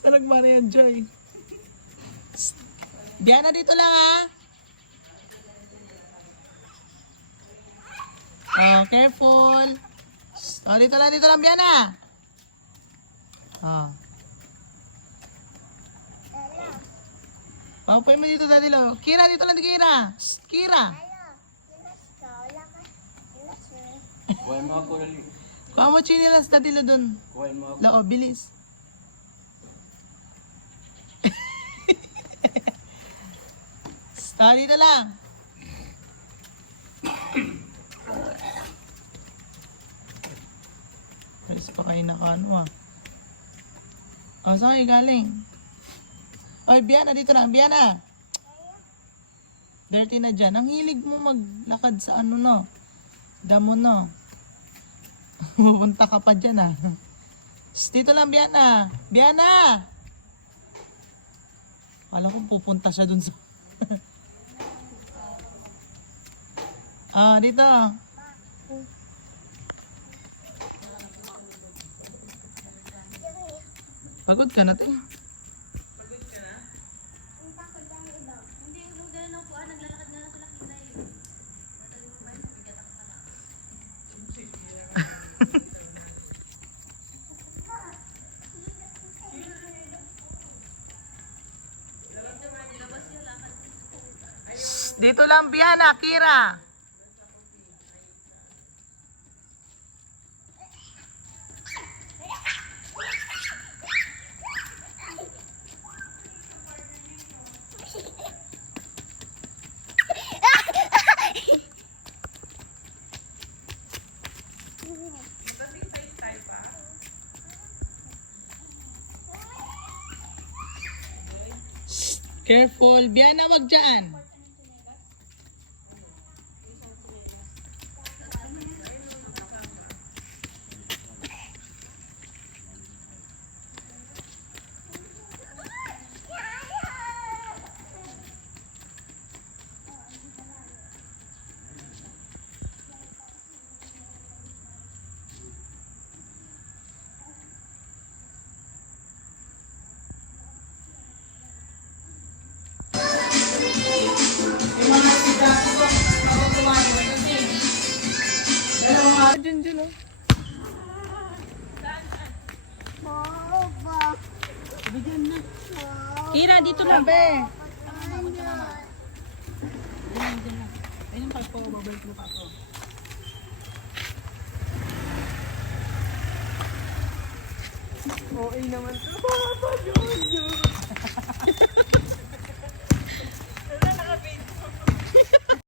Talagma na yan, Joy. Diana, dito lang ha. Oh, careful. Oh, dito lang, Diana. Oh. Oh, pwede mo dito, Daddy Lo. Kira, dito lang, Kira. Kira. Kuha mo ako rin. Kuha mo chinilas, Daddy Lo, dun. Kuha mo ako. Lo, bilis. Ah, dito lang. Alis pa kayo nakaano ah. Oh, saan kayo galing? Oy, Biana, dito na. Biana! Dirty na dyan. Ang hilig mo maglakad sa ano no. Damo no. Pupunta ka pa dyan ah. Dito lang, Biana. Biana! Kala ko pupunta siya dun sa... dito. Pagod ka na, te. Pagod ka na? Hindi, huwag na lang po. Naglalakad na lang sila kinay. Mataling ba? Bigat ako pala. Dito lang, Biana, Kira. Careful. Biana, wag dyan. Dyan, oh. Kira, dito lang. Sabi. Ayun, pagpababalik mo pa ako. Okay naman.